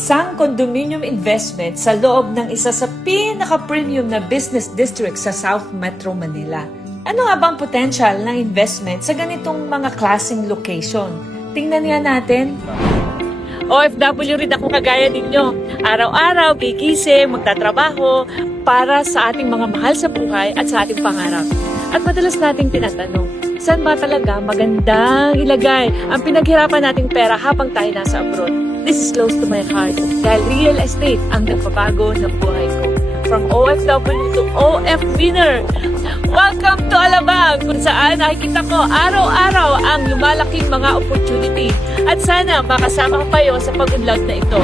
isang condominium investment sa loob ng isa sa pinaka-premium na business district sa South Metro Manila. Ano nga bang potential ng investment sa ganitong mga klaseng location? Tingnan nga natin. OFW rin ako kagaya ninyo. Araw-araw, gigising, magtatrabaho para sa ating mga mahal sa buhay at sa ating pangarap. At madalas nating tinatanong, saan ba talaga magandang ilagay ang pinaghirapan nating pera habang tayo nasa abroad? This is close to my heart dahil real estate ang nagpabago ng buhay ko. From OFW to OF winner. Welcome to Alabang, kung saan nakikita ko araw-araw ang lumalaking mga opportunity. At sana makasama ko kayo sa pag-unlad na ito.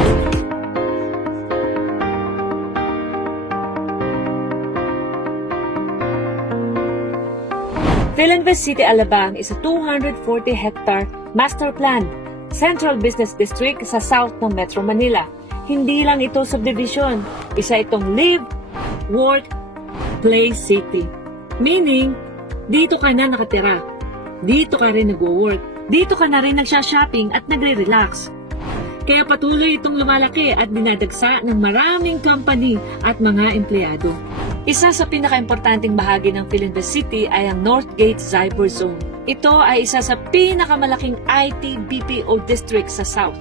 Philinvest City Alabang is a 240-hectare master plan central business district sa south ng Metro Manila. Hindi lang ito subdivision, isa itong live, work, play city. Meaning, dito ka na nakatira, dito ka rin nag-work, dito ka na rin nagsha-shopping at nagre-relax. Kaya patuloy itong lumalaki at dinadagsa ng maraming company at mga empleyado. Isa sa pinaka-importanting bahagi ng Philinvest City ay ang Northgate Cyber Zone. Ito ay isa sa pinakamalaking IT BPO district sa South.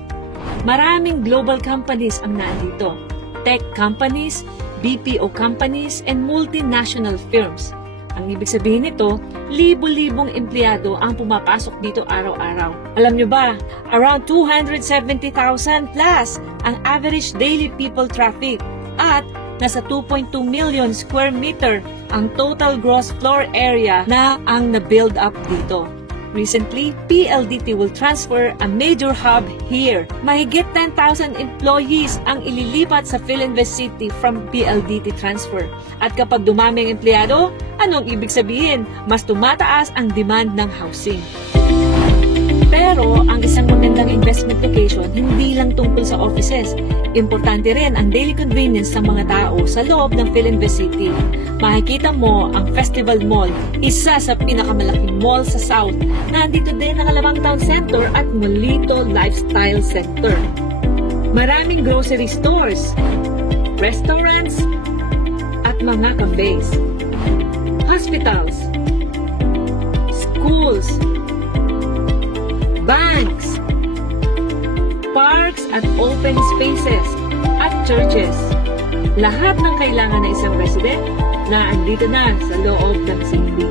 Maraming global companies ang nandito. Tech companies, BPO companies, and multinational firms. Ang ibig sabihin nito, libo-libong empleyado ang pumapasok dito araw-araw. Alam nyo ba, around 270,000 plus ang average daily people traffic at nasa 2.2 million square meter ang total gross floor area na ang na-build up dito. Recently, PLDT will transfer a major hub here. Mahigit 10,000 employees ang ililipat sa Philinvest City from PLDT transfer. At kapag dumami ang empleyado, anong ibig sabihin? Mas tumataas ang demand ng housing. Pero ang isang magandang investment location hindi lang tungkol sa offices. Importante rin ang daily convenience ng mga tao sa loob ng Philinvest City. Makikita mo ang Festival Mall, isa sa pinakamalaking mall sa South. Nandito din ang Alabang Town Center at Molito Lifestyle Center. Maraming grocery stores, restaurants, at mga cafes. Hospitals, schools, banks, parks at open spaces, at churches. Lahat ng kailangan ng isang resident na andito na sa loob ng city.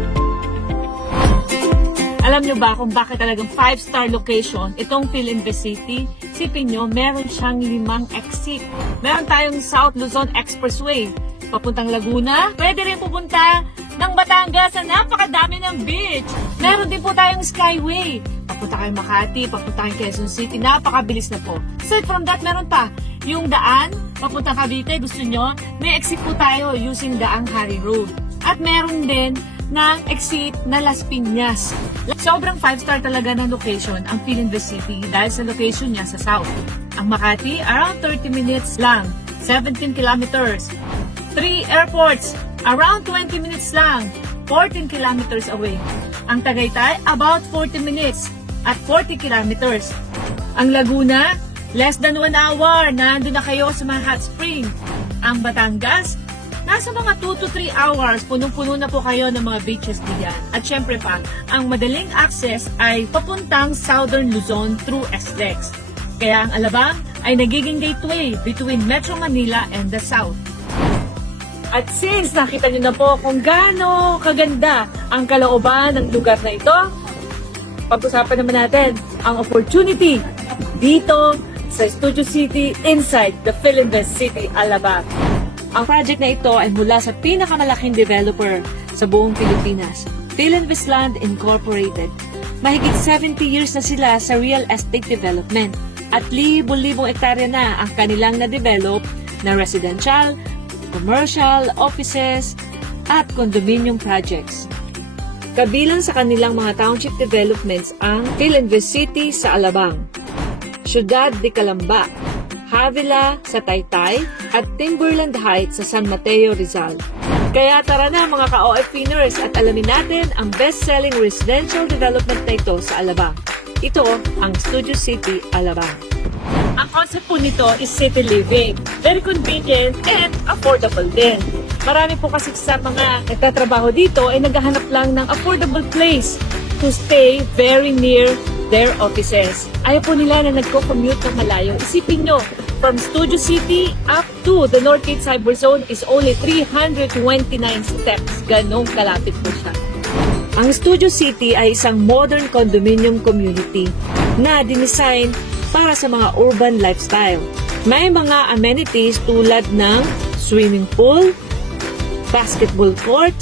Alam nyo ba kung bakit talagang 5-star location itong Philinvest City? Sipin nyo, meron siyang 5 exit. Meron tayong South Luzon Expressway, papuntang Laguna. Pwede rin pupunta ng Batangas na napakadami ng beach. Meron din po tayong Skyway. Papunta kayong Makati, papunta kayong Quezon City, napakabilis na po. Aside from that, meron pa yung daan, papunta Cavite, gusto nyo, may exit po tayo using Daang Hari Road. At meron din ng exit na Las Piñas. Sobrang 5-star talaga ng location ang Philinvest City dahil sa location niya sa South. Ang Makati, around 30 minutes lang, 17 kilometers. 3 airports, around 20 minutes lang, 14 kilometers away. Ang Tagaytay, about 40 minutes at 40 kilometers. Ang Laguna, less than 1 hour, nandun na kayo sa mga hot spring. Ang Batangas, nasa mga 2 to 3 hours, punong-puno na po kayo ng mga beaches diyan. At syempre pa, ang madaling access ay papuntang Southern Luzon through SLEX. Kaya ang Alabang ay nagiging gateway between Metro Manila and the South. At since nakita nyo na po kung gaano kaganda ang kalooban ng lugar na ito, pag-usapan naman natin ang opportunity dito sa Studio City inside the Philinvest City, Alabang. Ang project na ito ay mula sa pinakamalaking developer sa buong Pilipinas, Philinvest Land Incorporated. Mahigit 70 years na sila sa real estate development at libo-libong ektarya na ang kanilang na-develop na residential, commercial, offices, at condominium projects. Kabilang sa kanilang mga township developments ang Philinvest City sa Alabang, Ciudad de Calamba, Havila sa Taytay, at Timberland Heights sa San Mateo, Rizal. Kaya tara na mga ka-OF-Winners at alamin natin ang best-selling residential development na ito sa Alabang. Ito ang Studio City, Alabang. Ang concept po nito is city living. Very convenient and affordable din. Marami po kasi sa mga nagtatrabaho dito ay naghahanap lang ng affordable place to stay very near their offices. Ayaw po nila na nagko-commute ng malayo. Isipin nyo, from Studio City up to the Northgate Cyber Zone is only 329 steps. Ganong kalapit po siya. Ang Studio City ay isang modern condominium community na dinesign para sa mga urban lifestyle. May mga amenities tulad ng swimming pool, basketball court,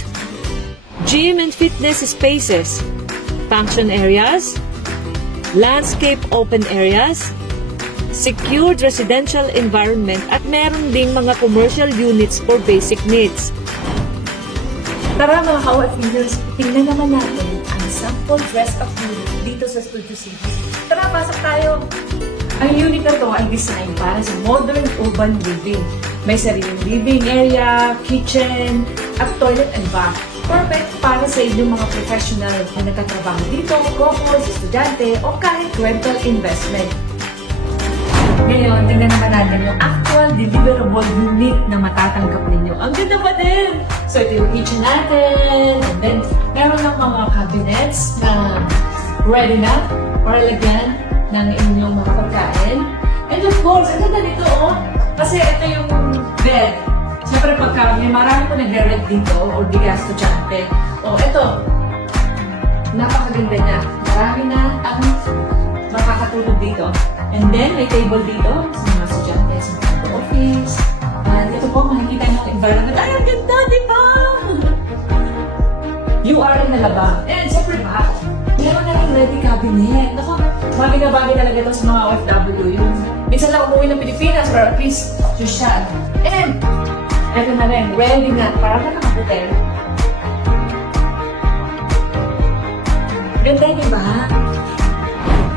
gym and fitness spaces, function areas, landscape open areas, secured residential environment at meron ding mga commercial units for basic needs. Tara mga ka-OFWers, tingnan naman natin ang sample dress-up unit dito sa Studio City. Tara, pasok tayo! Ang unit na to ay design para sa modern urban living. May sariling living area, kitchen, at toilet and bath. Perfect para sa inyong mga professional na nagtatrabaho dito, couples, estudyante, o kahit rental investment. Ngayon, tingnan naman natin yung actual deliverable unit na matatanggap ninyo. Ang ganda ba din? So, ito yung kitchen natin. And then, meron ng mga cabinets na ready na para lagyan ng inyong mga pagkain. And of course, ang ganda nito, oh. Kasi ito yung bed. Siyempre, pagka may marami ko nagre-rent dito o di ka estudyante. O, ito. Napakaganda niya. Marami na ang makakatulog dito. And then, may table dito sa mga estudyante, sa mga office. And ito po, makikita nyo ang environment. Ay, ang ganda, di ba? You are in Alabang. And siyempre ba, meron na rin ready cabinet. Naku, bagay na bagay talaga ito sa mga OFW. Yung minsan lang umuwi ng Pilipinas for at least social. And, eto na rin, ready na. Parang ka nakahotel. Ganda, di ba?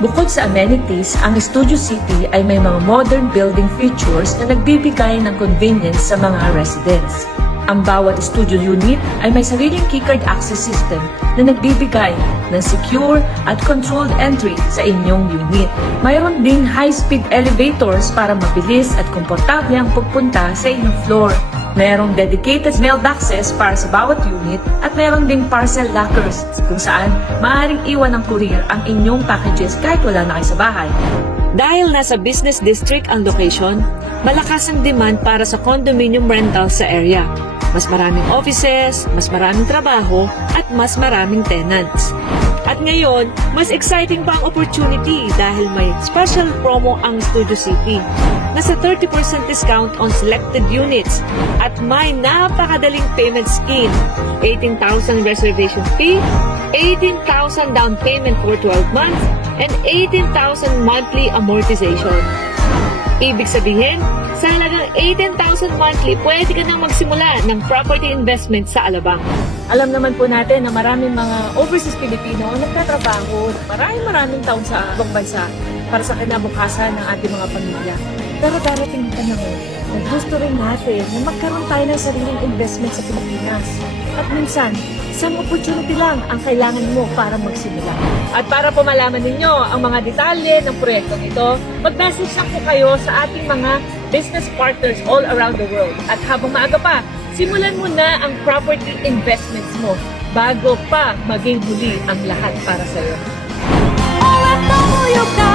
Bukod sa amenities, ang Studio City ay may mga modern building features na nagbibigay ng convenience sa mga residents. Ang bawat studio unit ay may sariling keycard access system na nagbibigay ng secure at controlled entry sa inyong unit. Mayroon ding high-speed elevators para mabilis at komportable ang pagpunta sa inyong floor. Mayroong dedicated mailboxes para sa bawat unit at mayroon ding parcel lockers kung saan maaaring iwan ng courier ang inyong packages kahit wala na kayo sa bahay. Dahil nasa business district ang location, malakas ang demand para sa condominium rental sa area. Mas maraming offices, mas maraming trabaho, at mas maraming tenants. At ngayon, mas exciting pa ang opportunity dahil may special promo ang Studio City. Nasa 30% discount on selected units at may napakadaling payment scheme. 18,000 reservation fee, 18,000 down payment for 12 months, and 18,000 monthly amortization. Ibig sabihin, sa halagang 18,000 monthly, pwede ka nang magsimula ng property investment sa Alabang. Alam naman po natin na maraming mga overseas Pilipino ang nagtatrabaho maraming taon sa ibang bansa para sa kinabukasan ng ating mga pamilya. Pero darating ang panahon na gusto rin natin na magkaroon tayo ng sariling investment sa Pilipinas. At minsan, isang opportunity lang ang kailangan mo para magsimula. At para po malaman ninyo ang mga detalye ng proyektong ito, mag-message lang po kayo sa ating mga business partners all around the world. At habang maaga pa, simulan mo na ang property investments mo bago pa maging huli ang lahat para sa iyo. OFW ka,